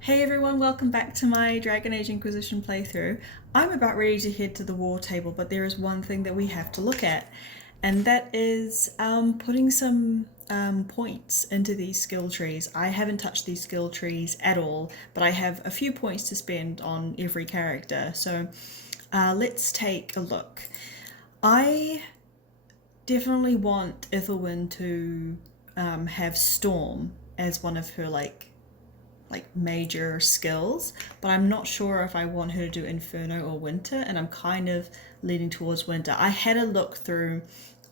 Hey everyone, welcome back to my Dragon Age Inquisition playthrough. I'm about ready to head to the war table, but there is one thing that we have to look at, and that is putting some points into these skill trees. I haven't touched these skill trees at all, but I have a few points to spend on every character, so let's take a look. I definitely want Ethelwyn to have Storm as one of her major skills, but I'm not sure if I want her to do Inferno or Winter, and I'm kind of leaning towards Winter. I had a look through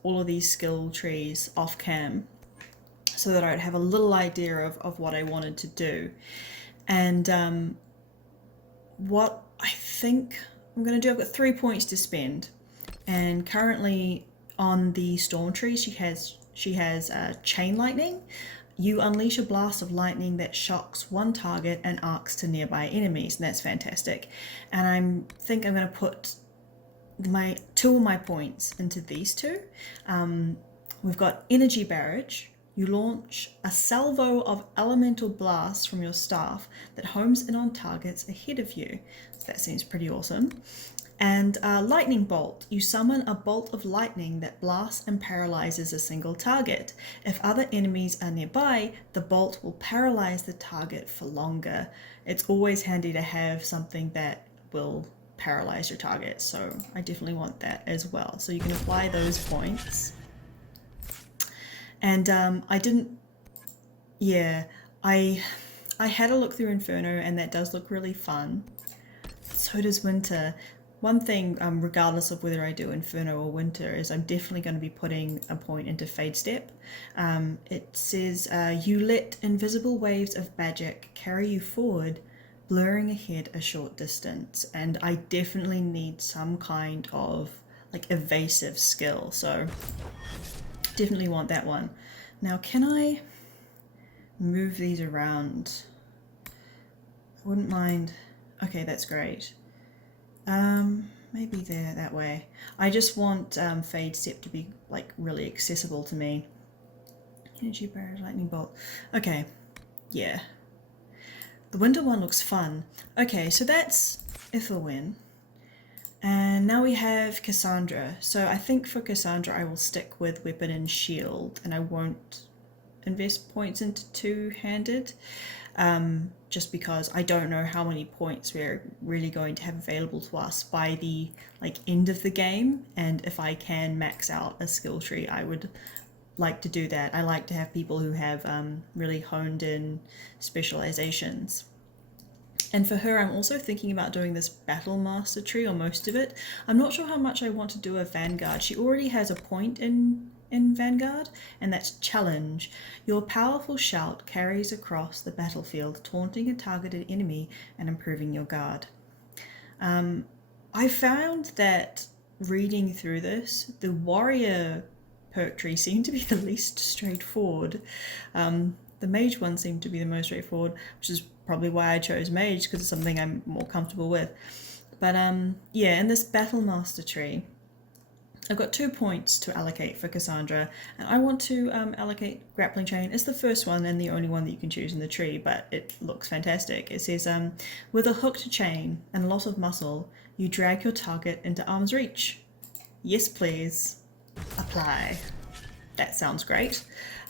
all of these skill trees off cam so that I'd have a little idea of what I wanted to do. And what I think I'm going to do, I've got 3 points to spend, and currently on the Storm tree she has Chain Lightning. You unleash a blast of lightning that shocks one target and arcs to nearby enemies, and that's fantastic. And I think I'm going to put my 2 of my points into these two. We've got Energy Barrage. You launch a salvo of elemental blasts from your staff that homes in on targets ahead of you. So that seems pretty awesome. And Lightning Bolt. You summon a bolt of lightning that blasts and paralyzes a single target. If other enemies are nearby, the bolt will paralyze the target for longer. It's always handy to have something that will paralyze your target, so I definitely want that as well. So you can apply those points. And I had a look through Inferno, and that does look really fun. So does Winter. One thing, regardless of whether I do Inferno or Winter, is I'm definitely going to be putting a point into Fade Step. It says, you let invisible waves of magic carry you forward, blurring ahead a short distance. And I definitely need some kind of evasive skill, so definitely want that one. Now, can I move these around? I wouldn't mind. Okay, that's great. Maybe there, that way. I just want Fade Step to be really accessible to me. Energy Barrage, Lightning Bolt. Okay, yeah. The Winter one looks fun. Okay, so that's Ethelwyn. And now we have Cassandra. So I think for Cassandra I will stick with Weapon and Shield, and I won't invest points into two-handed. Just because I don't know how many points we're really going to have available to us by the end of the game, and if I can max out a skill tree, I would like to do that. I like to have people who have really honed in specializations. And for her, I'm also thinking about doing this Battle Master tree, or most of it. I'm not sure how much I want to do a Vanguard. She already has a point in Vanguard, and that's Challenge. Your powerful shout carries across the battlefield, taunting a targeted enemy and improving your guard. I found that reading through this, the Warrior perk tree seemed to be the least straightforward. The Mage one seemed to be the most straightforward, which is probably why I chose Mage, because it's something I'm more comfortable with. But yeah, in this Battle Master tree, I've got 2 points to allocate for Cassandra, and I want to allocate Grappling Chain. It's the first one and the only one that you can choose in the tree, but it looks fantastic. It says, with a hooked chain and a lot of muscle, you drag your target into arm's reach. Yes, please. Apply. That sounds great.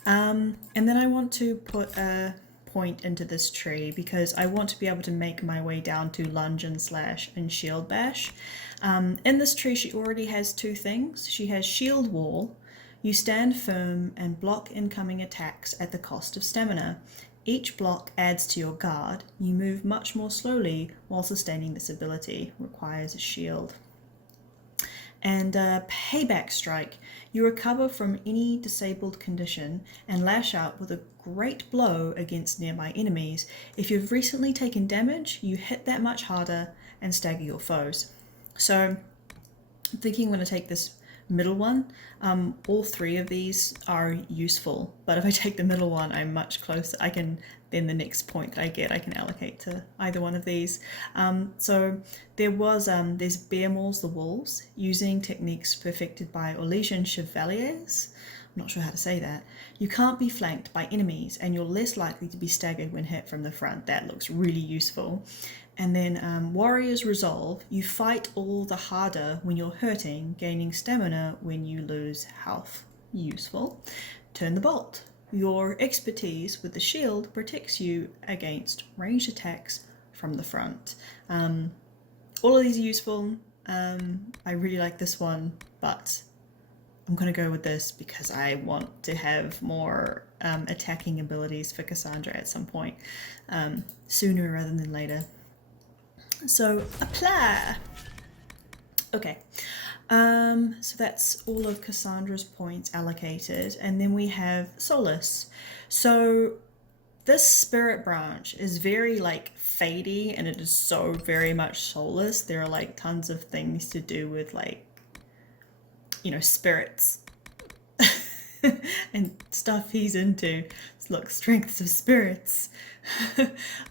And then I want to put a point into this tree because I want to be able to make my way down to Lunge and Slash and Shield Bash. In this tree she already has 2 things. She has Shield Wall. You stand firm and block incoming attacks at the cost of stamina. Each block adds to your guard. You move much more slowly while sustaining this ability. Requires a shield. And Payback Strike. You recover from any disabled condition and lash out with a great blow against nearby enemies. If you've recently taken damage, you hit that much harder and stagger your foes. So I'm thinking I'm going to take this middle one. All 3 of these are useful, but if I take the middle one, I'm much closer. Then the next point that I get, I can allocate to either one of these. So there's Bear Mauls the Wolves, using techniques perfected by Orlesian Chevaliers. not sure how to say that. You can't be flanked by enemies and you're less likely to be staggered when hit from the front. That looks really useful. And then Warrior's Resolve. You fight all the harder when you're hurting, gaining stamina when you lose health. Useful. Turn the Bolt. Your expertise with the shield protects you against ranged attacks from the front. All of these are useful. I really like this one, but I'm going to go with this because I want to have more attacking abilities for Cassandra at some point, sooner rather than later. So apply. Okay, so that's all of Cassandra's points allocated, and then we have Solas. So this spirit branch is very like fadey, and it is so very much Solas. There are like tons of things to do with like, you know, spirits and stuff he's into. Look, strengths of spirits.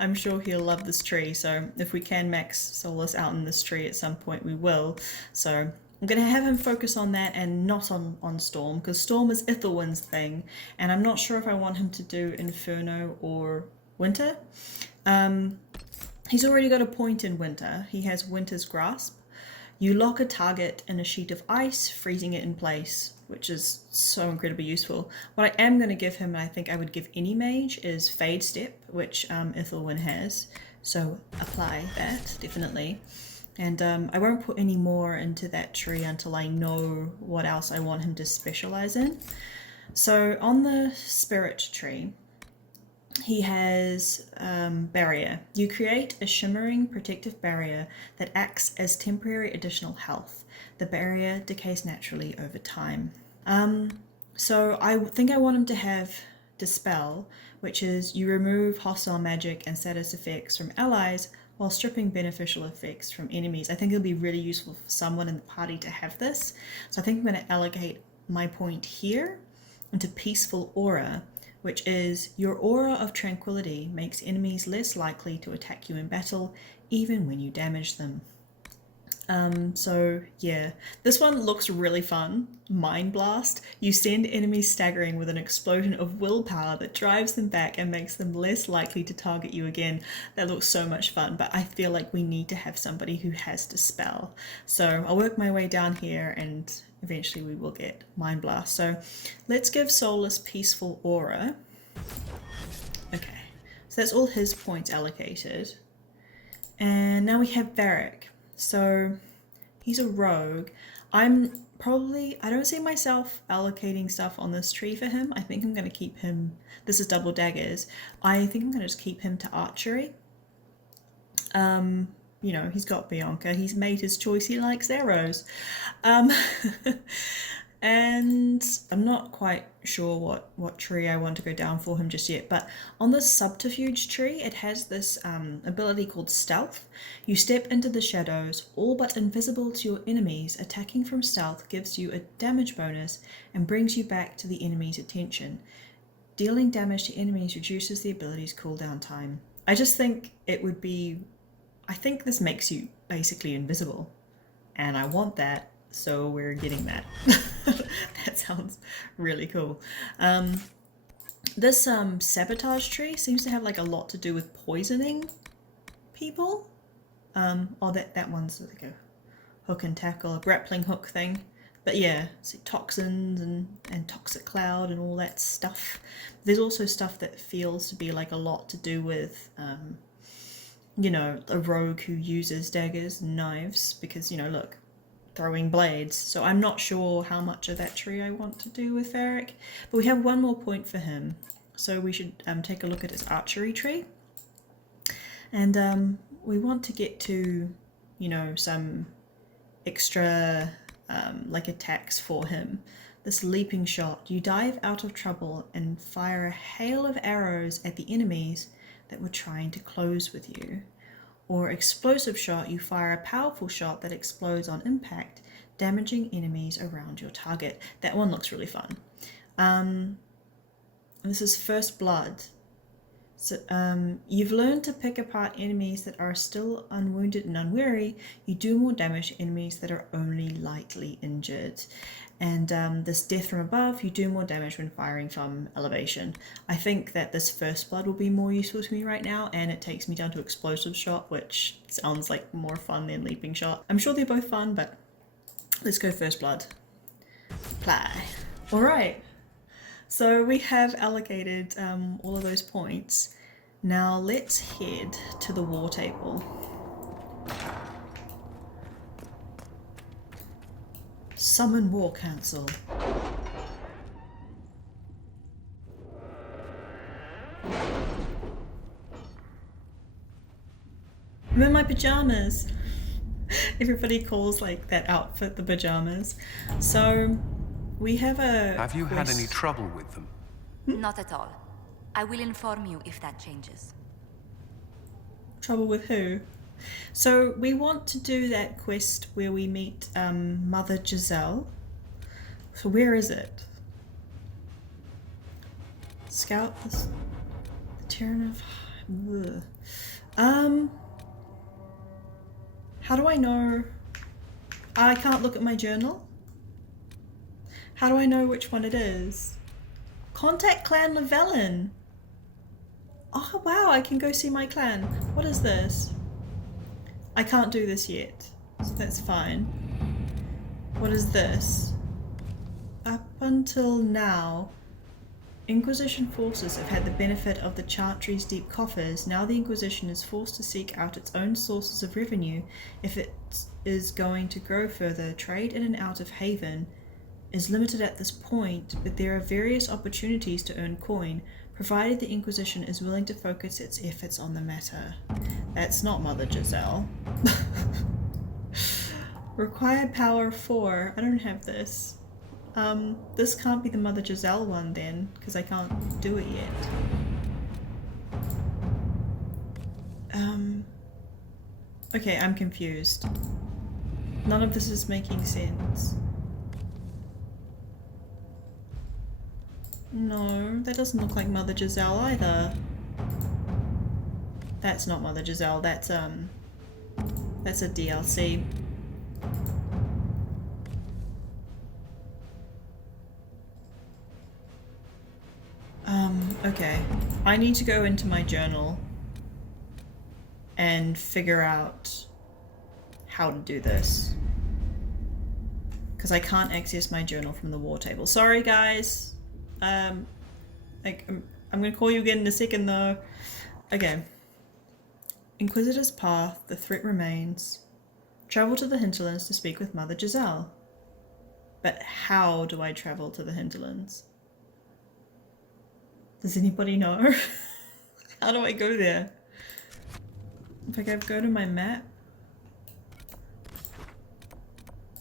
I'm sure he'll love this tree, so if we can max Solas out in this tree at some point, we will. So I'm going to have him focus on that and not on Storm, because Storm is Ithelwind's thing, and I'm not sure if I want him to do Inferno or Winter. He's already got a point in Winter. He has Winter's Grasp. You lock a target in a sheet of ice, freezing it in place, which is so incredibly useful. What I am going to give him, and I think I would give any mage, is Fade Step, which Ithelwind has. So apply that, definitely. And I won't put any more into that tree until I know what else I want him to specialize in. So on the spirit tree, he has barrier. You create a shimmering protective barrier that acts as temporary additional health. The barrier decays naturally over time. So I think I want him to have Dispel, which is you remove hostile magic and status effects from allies while stripping beneficial effects from enemies. I think it'll be really useful for someone in the party to have this. So I think I'm going to allocate my point here into Peaceful Aura, which is your aura of tranquility makes enemies less likely to attack you in battle, even when you damage them. So yeah, this one looks really fun. Mind Blast. You send enemies staggering with an explosion of willpower that drives them back and makes them less likely to target you again. That looks so much fun, but I feel like we need to have somebody who has Dispel. So I'll work my way down here and eventually we will get Mind Blast. So let's give Solas Peaceful Aura. Okay, so that's all his points allocated. And now we have Varric. So he's a rogue. I don't see myself allocating stuff on this tree for him. I think I'm going to keep him, this is double daggers. I think I'm going to just keep him to archery. You know, he's got Bianca. He's made his choice. He likes arrows. And I'm not quite sure what tree I want to go down for him just yet, but on the subterfuge tree, it has this ability called Stealth. You step into the shadows, all but invisible to your enemies. Attacking from stealth gives you a damage bonus and brings you back to the enemy's attention. Dealing damage to enemies reduces the ability's cooldown time. I just think it would be, I think this makes you basically invisible, and I want that. So we're getting that. That sounds really cool. This sabotage tree seems to have like a lot to do with poisoning people. Oh, that one's like a hook and tackle, a grappling hook thing. But yeah, so toxins and toxic cloud and all that stuff. There's also stuff that feels to be like a lot to do with, you know, a rogue who uses daggers and knives because, you know, look, throwing blades. So I'm not sure how much of that tree I want to do with Varric, but we have one more point for him. So we should take a look at his archery tree. And we want to get to, you know, some extra like attacks for him. This leaping shot. You dive out of trouble and fire a hail of arrows at the enemies that were trying to close with you. Or explosive shot, you fire a powerful shot that explodes on impact, damaging enemies around your target. That one looks really fun. And this is First Blood. So you've learned to pick apart enemies that are still unwounded and unwary. You do more damage to enemies that are only lightly injured. And this death from above, you do more damage when firing from elevation. I think that this first blood will be more useful to me right now, and it takes me down to explosive shot, which sounds like more fun than leaping shot. I'm sure they're both fun, but let's go first blood. Apply. All right. So we have allocated all of those points. Now let's head to the war table. Summon War Council. I'm in my pajamas. Everybody calls like that outfit the pajamas. So we have a Have you had any trouble with them? Not at all. I will inform you if that changes. Trouble with who? So we want to do that quest where we meet Mother Giselle. So where is it? Scout this, the Terran of... Ugh. How do I know? I can't look at my journal. How do I know which one it is? Contact Clan Llewellyn. Oh wow, I can go see my clan. What is this? I can't do this yet, so that's fine. What is this? Up until now, Inquisition forces have had the benefit of the Chantry's deep coffers. Now the Inquisition is forced to seek out its own sources of revenue if it is going to grow further. Trade in and out of Haven is limited at this point, but there are various opportunities to earn coin, provided the Inquisition is willing to focus its efforts on the matter. That's not Mother Giselle. Required power 4. I don't have this. This can't be the Mother Giselle one then, because I can't do it yet. Okay, I'm confused. None of this is making sense. No, that doesn't look like Mother Giselle either. That's not Mother Giselle, that's a DLC. Okay. I need to go into my journal and figure out how to do this. Because I can't access my journal from the war table. Sorry guys. I'm gonna call you again in a second though. Okay. Inquisitor's Path, the threat remains. Travel to the Hinterlands to speak with Mother Giselle. But how do I travel to the Hinterlands? Does anybody know? How do I go there? If I go to my map.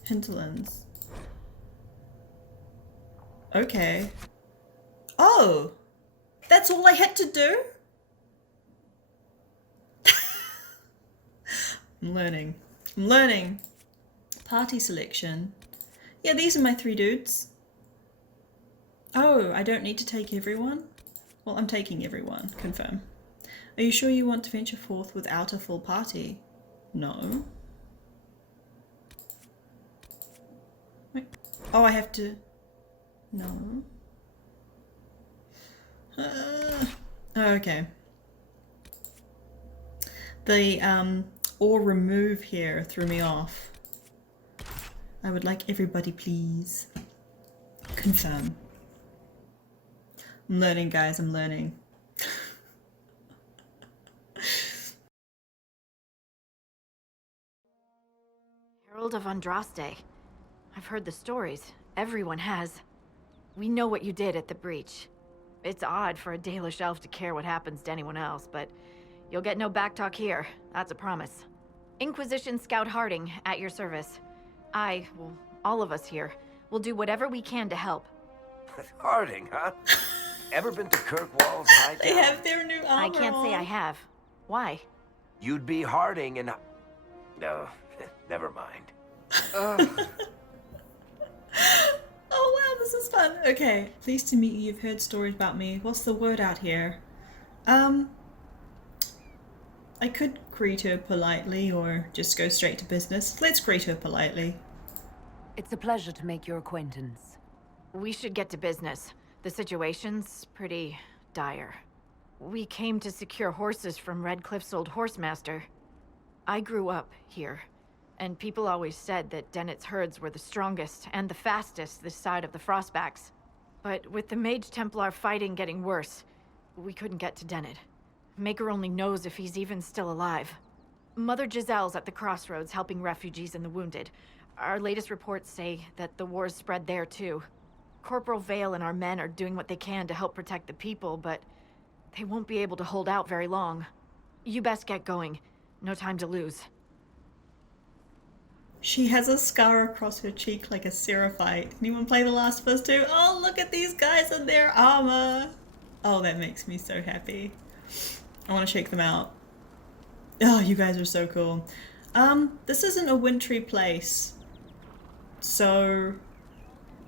Hinterlands. Okay. Oh! That's all I had to do? I'm learning. I'm learning. Party selection. Yeah, these are my 3 dudes. Oh, I don't need to take everyone? Well, I'm taking everyone. Confirm. Are you sure you want to venture forth without a full party? No. Wait. Oh, I have to... No. Okay. The, or remove here threw me off. I would like everybody, please. Confirm. I'm learning, guys, I'm learning. Herald of Andraste. I've heard the stories. Everyone has. We know what you did at the breach. It's odd for a Dalish elf to care what happens to anyone else, but you'll get no backtalk here. That's a promise. Inquisition Scout Harding, at your service. Well, all of us here, will do whatever we can to help. Harding, huh? Ever been to Kirkwall's hideout? They have their new armor I can't say I on. have. Why? You'd be Harding and... No, never mind. Oh wow, this is fun. Okay, pleased to meet you. You've heard stories about me. What's the word out here? I could greet her politely or just go straight to business. Let's greet her politely. It's a pleasure to make your acquaintance. We should get to business. The situation's pretty dire. We came to secure horses from Redcliffe's old horsemaster. I grew up here, and people always said that Dennett's herds were the strongest and the fastest this side of the Frostbacks. But with the Mage Templar fighting getting worse, we couldn't get to Dennett. Maker only knows if he's even still alive. Mother Giselle's at the Crossroads helping refugees and the wounded. Our latest reports say that the war's spread there too. Corporal Vale and our men are doing what they can to help protect the people, but they won't be able to hold out very long. You best get going. No time to lose. She has a scar across her cheek like a Seraphite. Anyone play The Last of Us 2? Oh, look at these guys in their armor. Oh, that makes me so happy. I want to shake them out. Oh, you guys are so cool. This isn't a wintry place. So,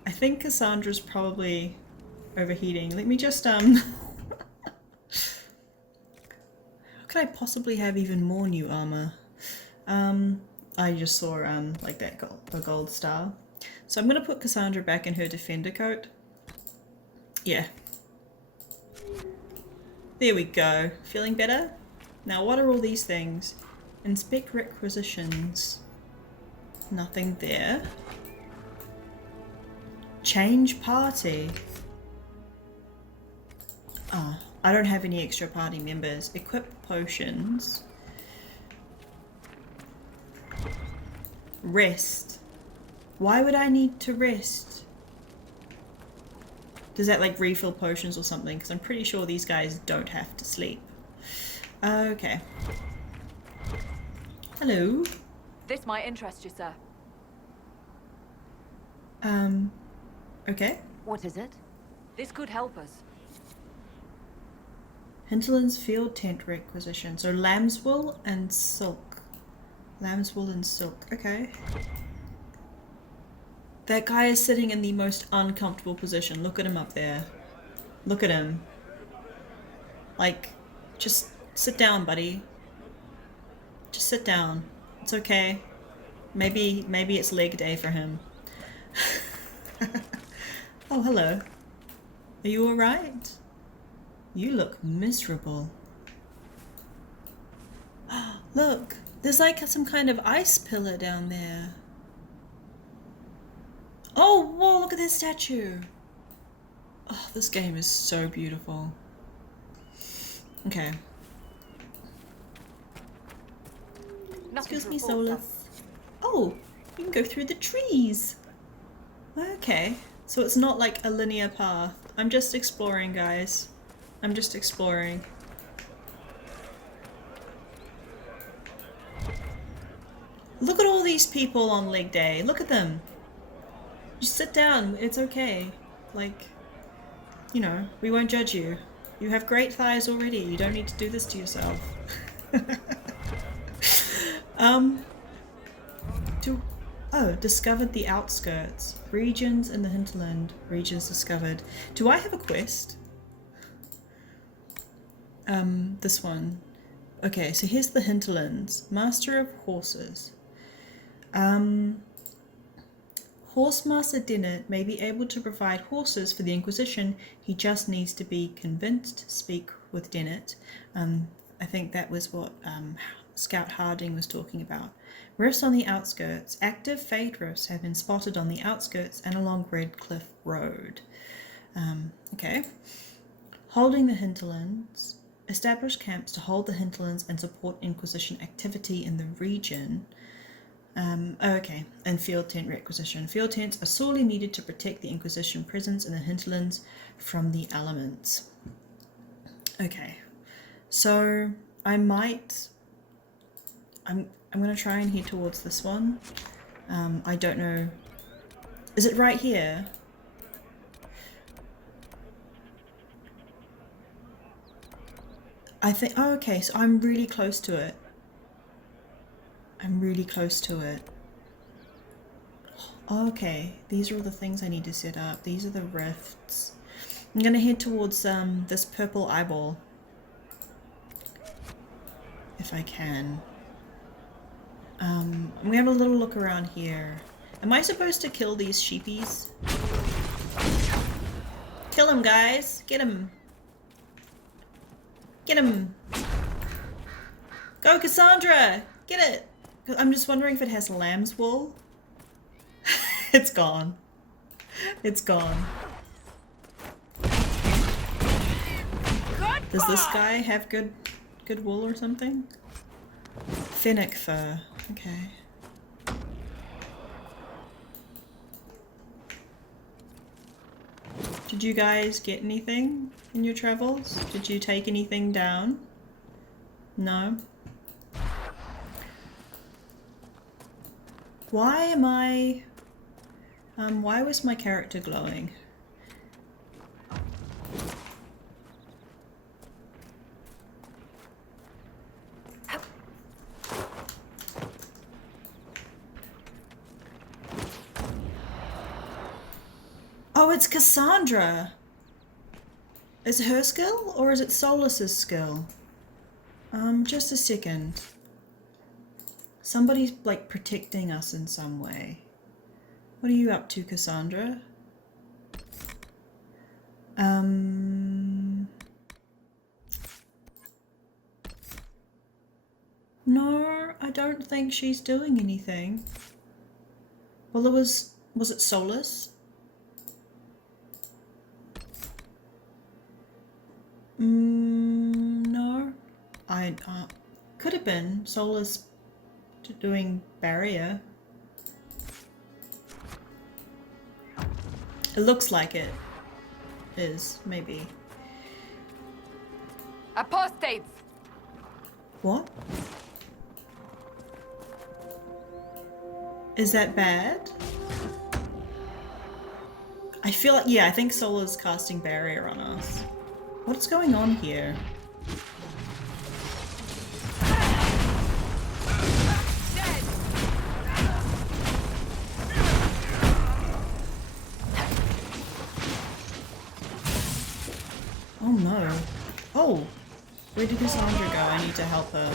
I think Cassandra's probably overheating. Let me just, How could I possibly have even more new armor? I just saw, like that the gold star. So I'm gonna put Cassandra back in her defender coat. Yeah. There we go. Feeling better? Now what are all these things? Inspect requisitions. Nothing there. Change party. Ah, I don't have any extra party members. Equip potions. Rest. Why would I need to rest? Does that like refill potions or something? Because I'm pretty sure these guys don't have to sleep. Okay. Hello. This might interest you, sir. Okay. What is it? This could help us. Hinterlands field tent requisition. So lamb's wool and silk. Lamb's wool and silk. Okay. That guy is sitting in the most uncomfortable position. Look at him up there. Look at him. Like, just sit down, buddy. Just sit down. It's okay. Maybe it's leg day for him. Oh, hello. Are you alright? You look miserable. Look, there's like some kind of ice pillar down there. Oh, whoa, look at this statue. Oh, this game is so beautiful. Okay. Excuse me, Solas. Oh, you can go through the trees. Okay. So it's not like a linear path. I'm just exploring, guys. I'm just exploring. Look at all these people on leg day. Look at them. Just sit down. It's okay. Like, you know, we won't judge you. You have great thighs already. You don't need to do this to yourself. Discovered the outskirts. Regions in the hinterland. Regions discovered. Do I have a quest? This one. Okay, so here's the hinterlands. Master of horses. Horsemaster Dennett may be able to provide horses for the Inquisition. He just needs to be convinced. Speak with Dennett. I think that was what Scout Harding was talking about. Rifts on the outskirts. Active fade rifts have been spotted on the outskirts and along Redcliffe Road. Okay. Holding the hinterlands. Establish camps to hold the hinterlands and support Inquisition activity in the region. Okay, and field tent requisition. Field tents are sorely needed to protect the Inquisition presence in the hinterlands from the elements. Okay, so I'm gonna try and head towards this one. I don't know. Is it right here? I think. Oh, okay. So I'm really close to it. I'm really close to it. Okay, these are all the things I need to set up. These are the rifts. I'm gonna head towards this purple eyeball. If I can. I'm gonna have a little look around here. Am I supposed to kill these sheepies? Kill him, guys! Get him! Get him! Go, Cassandra! Get it! I'm just wondering if it has lamb's wool. It's gone. It's gone. Does this guy have good wool or something? Fennec fur. Okay. Did you guys get anything in your travels? Did you take anything down? No? Why am I... why was my character glowing? Oh, it's Cassandra! Is it her skill or is it Solas's skill? Just a second. Somebody's like protecting us in some way. What are you up to, Cassandra? No, I don't think she's doing anything. Well, was it Solas? No. I could have been Solas doing barrier. It looks like it is, maybe. Apostates! What? Is that bad? I feel like, yeah, I think Sola's casting barrier on us. What's going on here? Oh no. Oh! Where did Cassandra go? I need to help her.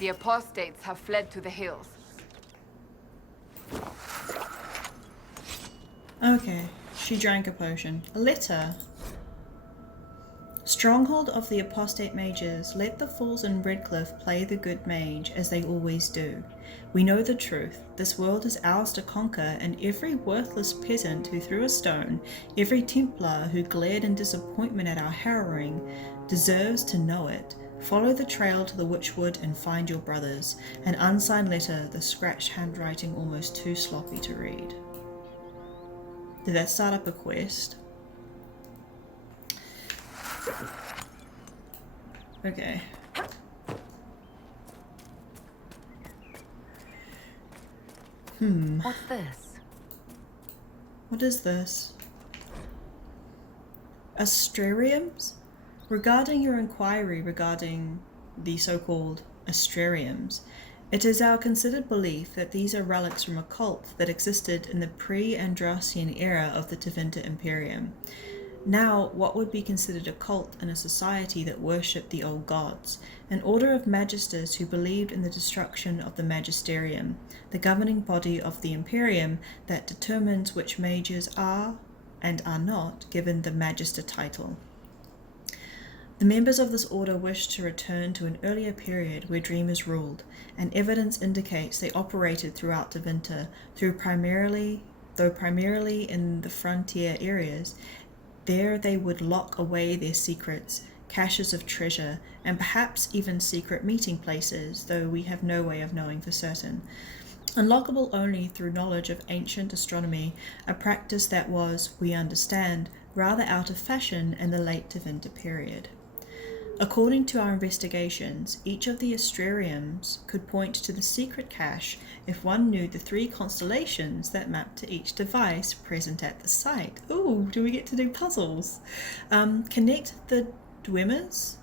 The apostates have fled to the hills. Okay, she drank a potion. A letter. Stronghold of the Apostate Mages, let the fools in Redcliffe play the good mage, as they always do. We know the truth. This world is ours to conquer, and every worthless peasant who threw a stone, every Templar who glared in disappointment at our harrowing, deserves to know it. Follow the trail to the Witchwood and find your brothers. An unsigned letter, the scratched handwriting almost too sloppy to read. Did that start up a quest? Okay. What's this? What is this? Astrariums? Regarding your inquiry regarding the so-called Astrariums, it is our considered belief that these are relics from a cult that existed in the pre-Andrastian era of the Tevinter Imperium. Now, what would be considered a cult in a society that worshipped the old gods? An order of magisters who believed in the destruction of the Magisterium, the governing body of the Imperium that determines which mages are and are not given the Magister title. The members of this order wish to return to an earlier period where dreamers ruled, and evidence indicates they operated throughout Tevinter, though primarily in the frontier areas. There they would lock away their secrets, caches of treasure, and perhaps even secret meeting places, though we have no way of knowing for certain. Unlockable only through knowledge of ancient astronomy, a practice that was, we understand, rather out of fashion in the late Tevinter period. According to our investigations, each of the Astrariums could point to the secret cache if one knew the 3 constellations that mapped to each device present at the site. Ooh, do we get to do puzzles? Connect the Dwemmers?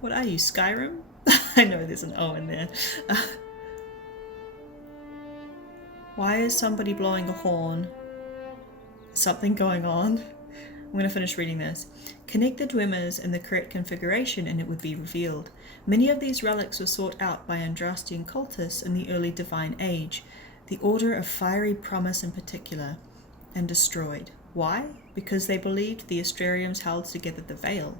What are you, Skyrim? I know there's an O in there. Why is somebody blowing a horn? Something going on? I'm going to finish reading this. Connect the Dwemer in the correct configuration and it would be revealed. Many of these relics were sought out by Andrastian cultists in the early Divine Age, the Order of Fiery Promise in particular, and destroyed. Why? Because they believed the Astrariums held together the Veil,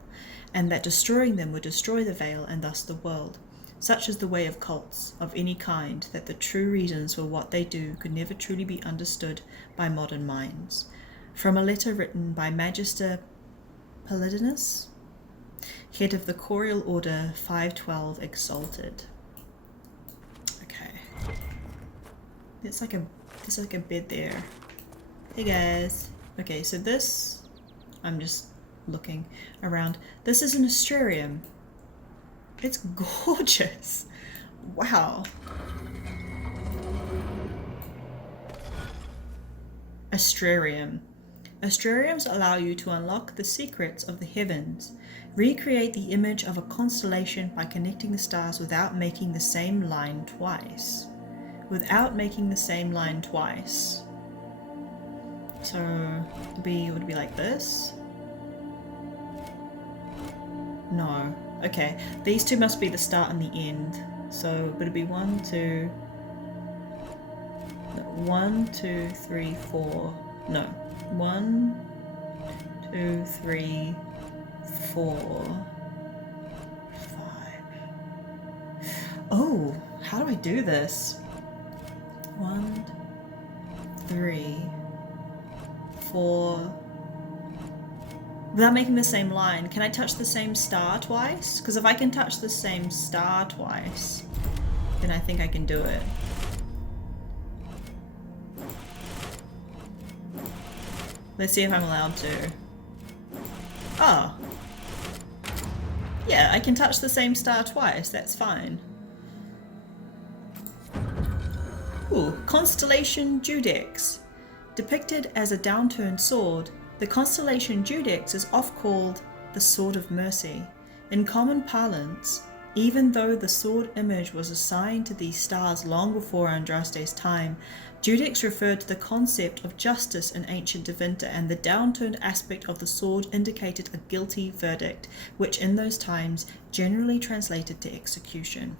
and that destroying them would destroy the Veil and thus the world. Such is the way of cults, of any kind, that the true reasons for what they do could never truly be understood by modern minds. From a letter written by Magister Palladinus, head of the Chorial Order 512 Exalted. Okay. There's like a bed there. Hey guys. Okay, so this, I'm just looking around. This is an Astrarium. It's gorgeous. Wow. Astrarium. Astrariums allow you to unlock the secrets of the heavens, recreate the image of a constellation by connecting the stars without making the same line twice. Without making the same line twice. So, it would be like this? No. Okay, these two must be the start and the end. So, would it be 1, 2... 1, 2, 3, 4... No. 1, 2, 3, 4, 5. Oh, how do I do this? 1, 3, 4. Without making the same line, can I touch the same star twice? Because if I can touch the same star twice, then I think I can do it. Let's see if I'm allowed to. Oh. Yeah, I can touch the same star twice, that's fine. Ooh, Constellation Judex. Depicted as a downturned sword, the Constellation Judex is oft called the Sword of Mercy. In common parlance, even though the sword image was assigned to these stars long before Andraste's time, Judex referred to the concept of justice in ancient Divinta, and the downturned aspect of the sword indicated a guilty verdict, which in those times generally translated to execution.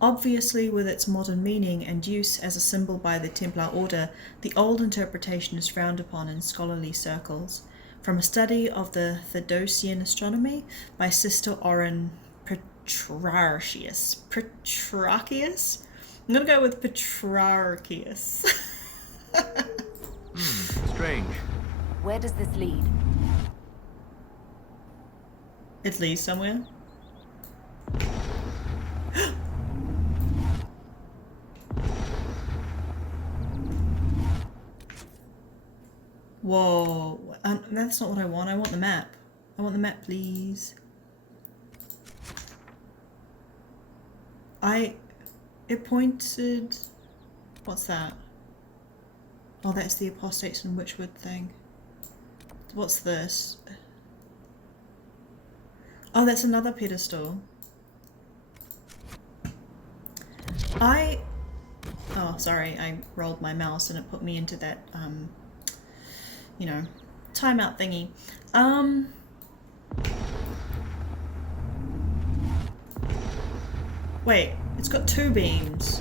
Obviously, with its modern meaning and use as a symbol by the Templar Order, the old interpretation is frowned upon in scholarly circles. From a study of the Theodosian astronomy by Sister Oren Petrarchius. I'm gonna go with Petrarchius. Strange. Where does this lead? It leads somewhere. Whoa, that's not what I want. I want the map. I want the map, please. It pointed... What's that? Oh, that's the Apostates and Witchwood thing. What's this? Oh, that's another pedestal. Oh, sorry, I rolled my mouse and it put me into that, you know, timeout thingy. Wait, it's got two beams.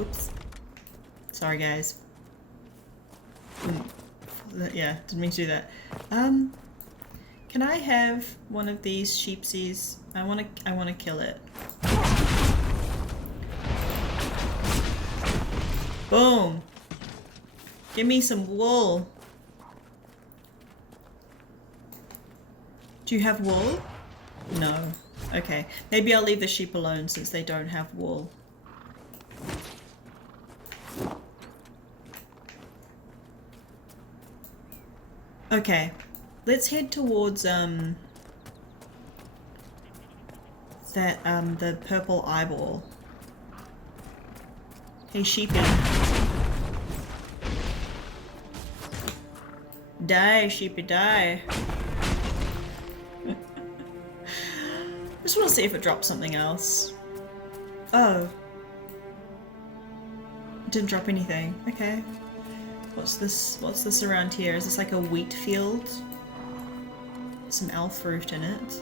Oops. Sorry, guys. Yeah, didn't mean to do that. Can I have one of these sheepsies? I wanna kill it. Boom! Give me some wool. Do you have wool? No. Okay. Maybe I'll leave the sheep alone since they don't have wool. Okay. Let's head towards the purple eyeball. Hey sheepy. Die, sheepy, die. Just want to see if it drops something else. Oh. Didn't drop anything. Okay. What's this? What's this around here? Is this like a wheat field? Some elf fruit in it.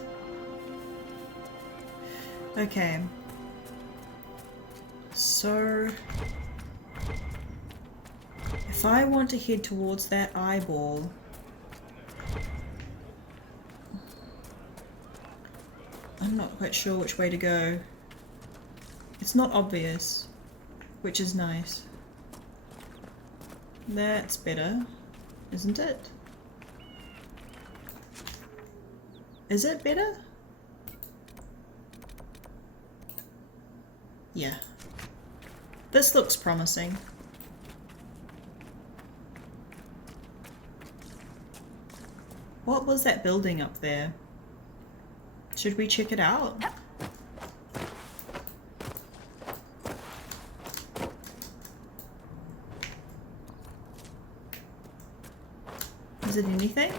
Okay. So if I want to head towards that eyeball, I'm not quite sure which way to go. It's not obvious, which is nice. That's better, isn't it? Is it better? Yeah. This looks promising. What was that building up there? Should we check it out? Is it anything?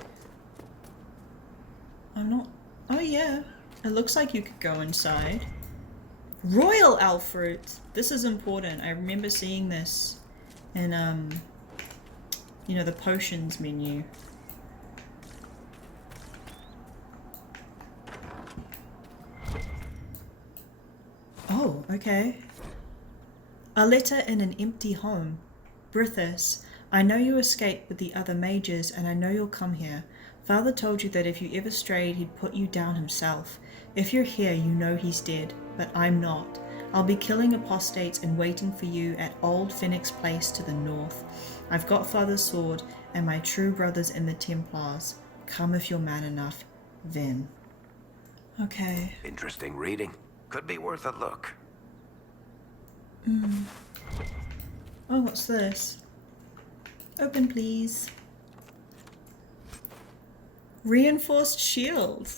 I'm not... Oh yeah. It looks like you could go inside. Royal elf fruit! This is important. I remember seeing this in, you know, the potions menu. Oh, okay. A letter in an empty home. Brithis, I know you escaped with the other mages, and I know you'll come here. Father told you that if you ever strayed, he'd put you down himself. If you're here, you know he's dead, but I'm not. I'll be killing apostates and waiting for you at Old Phoenix Place to the north. I've got Father's sword and my true brothers in the Templars. Come if you're man enough, then. Okay. Interesting reading. Could be worth a look. Oh, what's this? Open, please. Reinforced shield.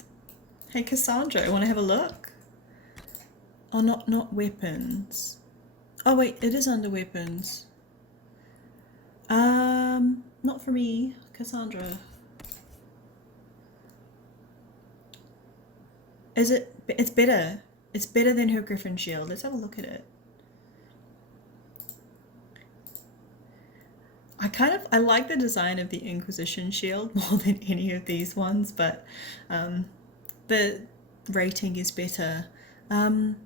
Hey, Cassandra, want to have a look? Oh, not weapons. Oh wait, it is under weapons. Not for me, Cassandra. Is it? It's better. It's better than her Griffin shield. Let's have a look at it. I like the design of the Inquisition shield more than any of these ones, but the rating is better.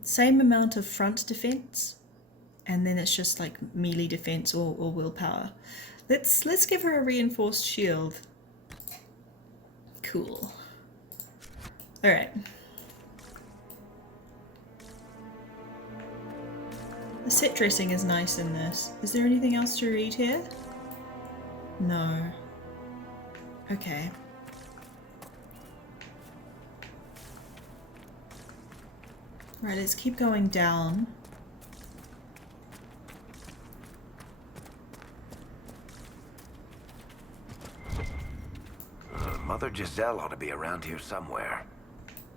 Same amount of front defense, and then it's just like melee defense or willpower. Let's give her a reinforced shield. Cool. All right. The set dressing is nice in this. Is there anything else to read here? No. Okay. Right, let's keep going down. Mother Giselle ought to be around here somewhere.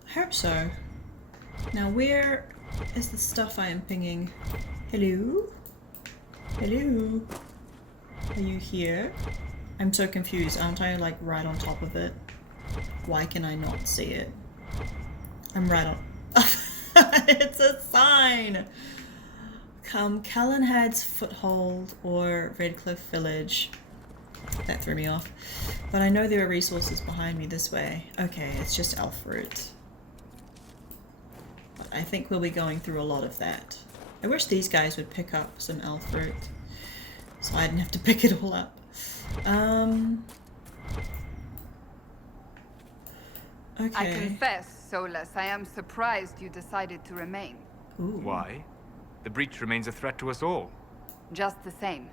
I hope so. Now, where is the stuff I am pinging? Hello? Hello? Are you here? I'm so confused. Aren't I like right on top of it? Why can I not see it? I'm right on... It's a sign! Come Callanhead's Foothold or Redcliffe Village. That threw me off. But I know there are resources behind me this way. Okay, it's just elf fruit. But I think we'll be going through a lot of that. I wish these guys would pick up some elf fruit, so I didn't have to pick it all up. Okay. I confess, Solas, I am surprised you decided to remain. Ooh. Why? The breach remains a threat to us all. Just the same.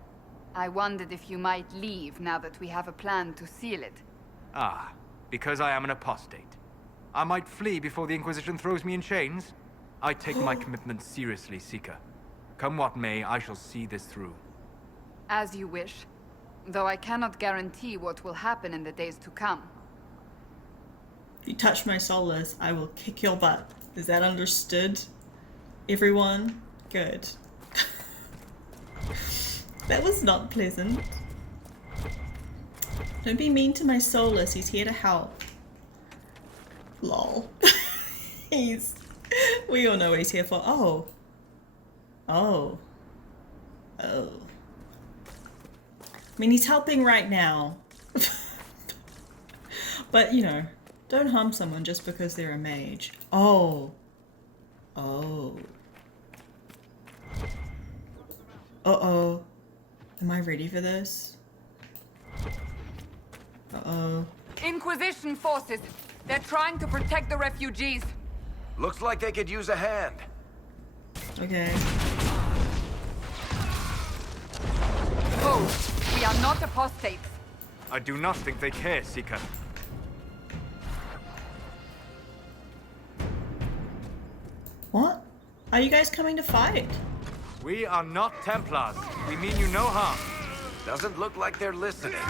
I wondered if you might leave now that we have a plan to seal it. Ah, because I am an apostate. I might flee before the Inquisition throws me in chains. I take my commitment seriously, Seeker. Come what may, I shall see this through. As you wish. Though I cannot guarantee what will happen in the days to come. If you touch my Solas, I will kick your butt. Is that understood? Everyone? Good. That was not pleasant. Don't be mean to my Solas, he's here to help. Lol. We all know what he's here for. Oh. Oh. Oh. I mean, he's helping right now. But, you know, don't harm someone just because they're a mage. Oh. Oh. Uh-oh. Am I ready for this? Uh-oh. Inquisition forces! They're trying to protect the refugees! Looks like they could use a hand. Okay. Oh, we are not apostates. I do not think they care, Seeker. What? Are you guys coming to fight? We are not Templars. We mean you no harm. Doesn't look like they're listening.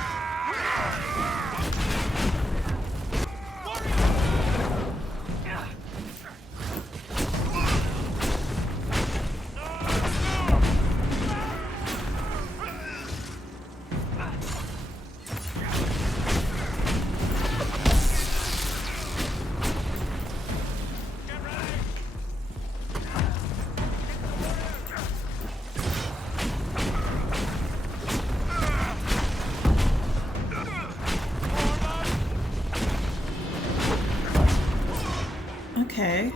Okay.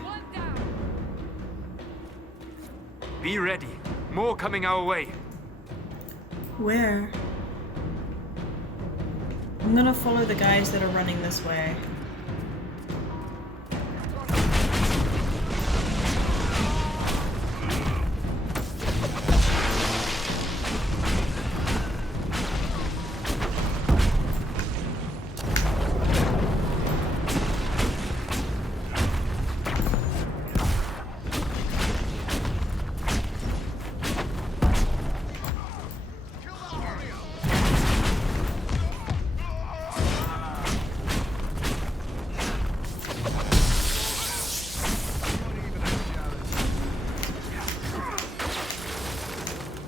Be ready. More coming our way. Where? I'm gonna follow the guys that are running this way.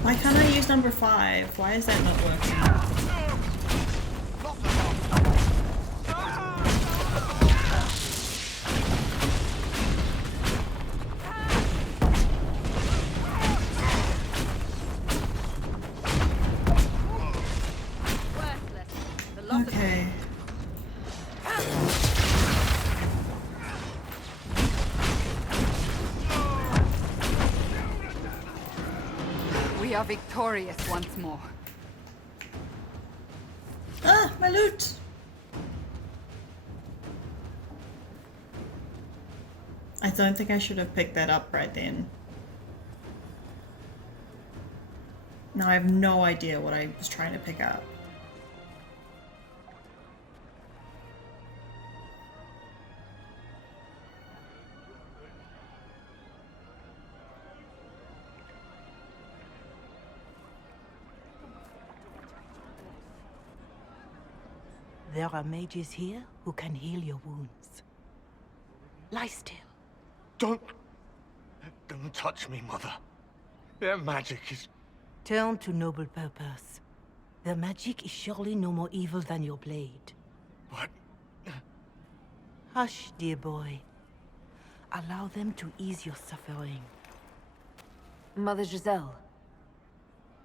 Why can't I use number 5? Why is that not working? Okay. We are victorious once more. Ah, my loot! I don't think I should have picked that up right then. Now I have no idea what I was trying to pick up. There are mages here who can heal your wounds. Lie still. Don't touch me, Mother. Their magic is... Turn to noble purpose. Their magic is surely no more evil than your blade. But... Hush, dear boy. Allow them to ease your suffering. Mother Giselle.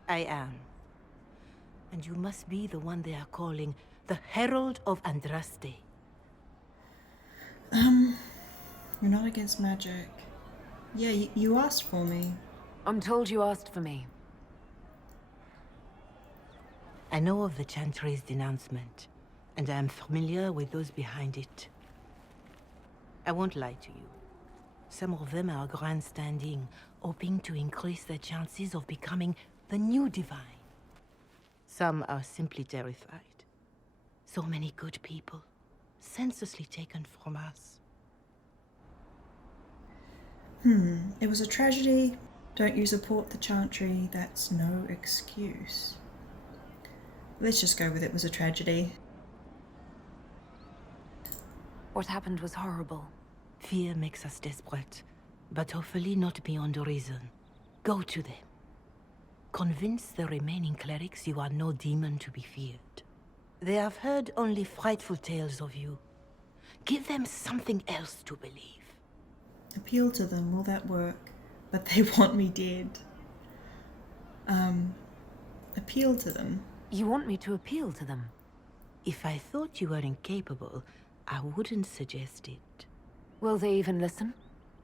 I am. And you must be the one they are calling the Herald of Andraste. You're not against magic. Yeah, you asked for me. I'm told you asked for me. I know of the Chantry's denouncement, and I am familiar with those behind it. I won't lie to you. Some of them are grandstanding, hoping to increase their chances of becoming the new divine. Some are simply terrified. So many good people, senselessly taken from us. It was a tragedy. Don't you support the Chantry? That's no excuse. Let's just go with it was a tragedy. What happened was horrible. Fear makes us desperate, but hopefully not beyond reason. Go to them. Convince the remaining clerics you are no demon to be feared. They have heard only frightful tales of you. Give them something else to believe. Appeal to them, will that work? But they want me dead. appeal to them. You want me to appeal to them? If I thought you were incapable, I wouldn't suggest it. Will they even listen?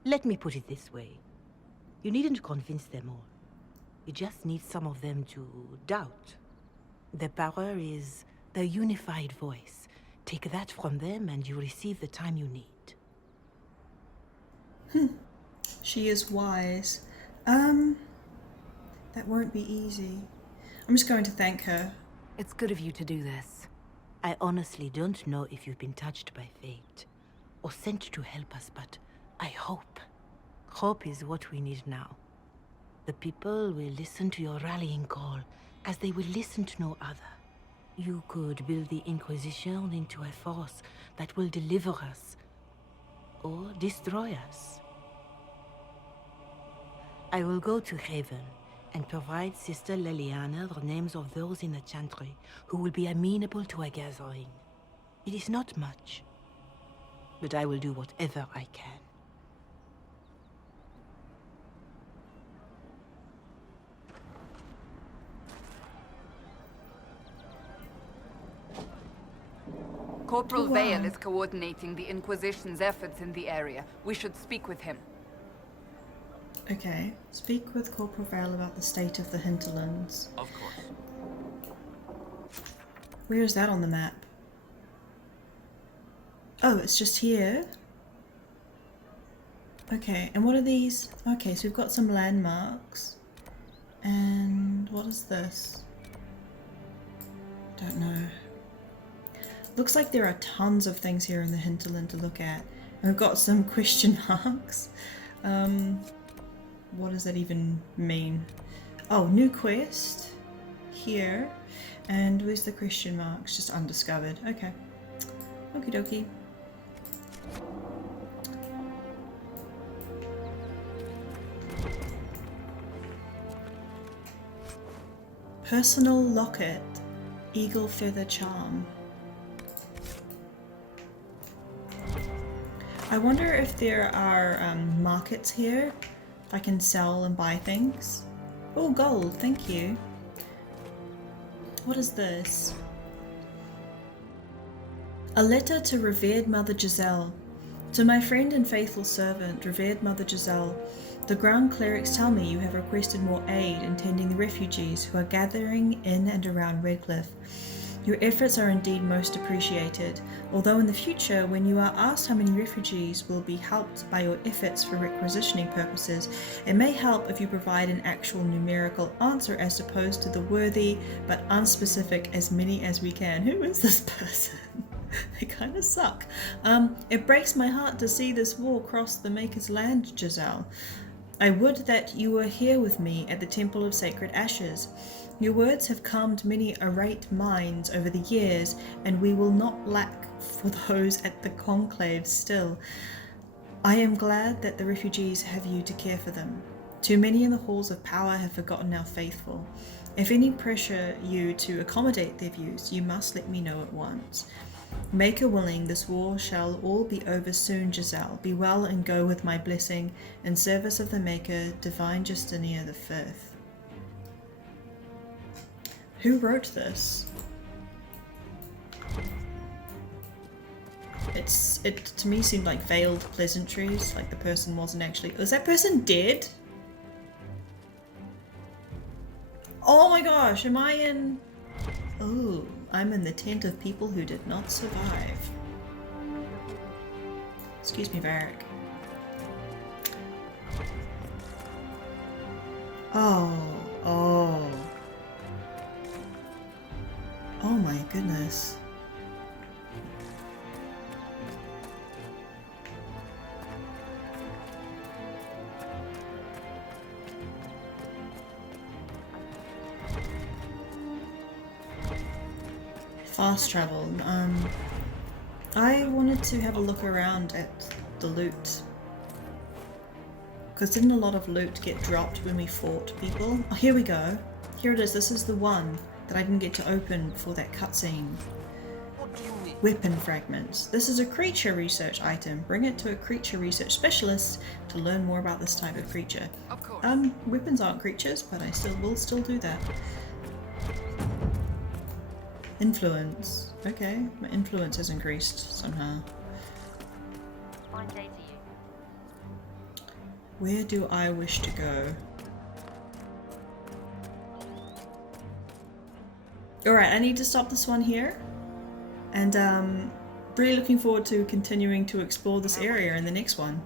Let me put it this way. You needn't convince them all. You just need some of them to doubt. Their power is the unified voice. Take that from them and you receive the time you need. She is wise. That won't be easy. I'm just going to thank her. It's good of you to do this. I honestly don't know if you've been touched by fate or sent to help us, but I hope. Hope is what we need now. The people will listen to your rallying call as they will listen to no other. You could build the Inquisition into a force that will deliver us or destroy us. I will go to Revered and provide Sister Leliana the names of those in the Chantry who will be amenable to a gathering. It is not much, but I will do whatever I can. Corporal Vale is coordinating the Inquisition's efforts in the area. We should speak with him. Okay, speak with Corporal Vale about the state of the Hinterlands. Of course. Where is that on the map? Oh, it's just here? Okay, and what are these? Okay, so we've got some landmarks. And what is this? Don't know. Looks like there are tons of things here in the hinterland to look at. And we've got some question marks. What does that even mean? Oh, new quest. Here. And where's the question marks? Just undiscovered. Okay. Okie dokie. Personal locket. Eagle feather charm. I wonder if there are markets here. If I can sell and buy things. Oh, gold, thank you. What is this? A letter to Revered Mother Giselle. To my friend and faithful servant, Revered Mother Giselle, the ground clerics tell me you have requested more aid in tending the refugees who are gathering in and around Redcliffe. Your efforts are indeed most appreciated, although in the future, when you are asked how many refugees will be helped by your efforts for requisitioning purposes, it may help if you provide an actual numerical answer as opposed to the worthy but unspecific as many as we can. Who is this person? They kind of suck. It breaks my heart to see this war cross the Maker's land, Giselle. I would that you were here with me at the Temple of Sacred Ashes. Your words have calmed many irate minds over the years, and we will not lack for those at the conclave still. I am glad that the refugees have you to care for them. Too many in the halls of power have forgotten our faithful. If any pressure you to accommodate their views, you must let me know at once. Maker willing, this war shall all be over soon, Giselle. Be well and go with my blessing, in service of the Maker, Divine Justinia the Fifth. Who wrote this? It to me seemed like veiled pleasantries, like the person wasn't actually. Was that person dead? Oh my gosh, am I in? Oh, I'm in the tent of people who did not survive. Excuse me, Varric. Oh. Oh my goodness. Fast travel. I wanted to have a look around at the loot. Because didn't a lot of loot get dropped when we fought people? Oh, here we go. Here it is. This is the one that I didn't get to open for that cutscene. Weapon fragments. This is a creature research item. Bring it to a creature research specialist to learn more about this type of creature. Of course. Weapons aren't creatures, but I will still do that. Influence. Okay, my influence has increased somehow. Fine day to you. Where do I wish to go? Alright, I need to stop this one here. And really looking forward to continuing to explore this area in the next one.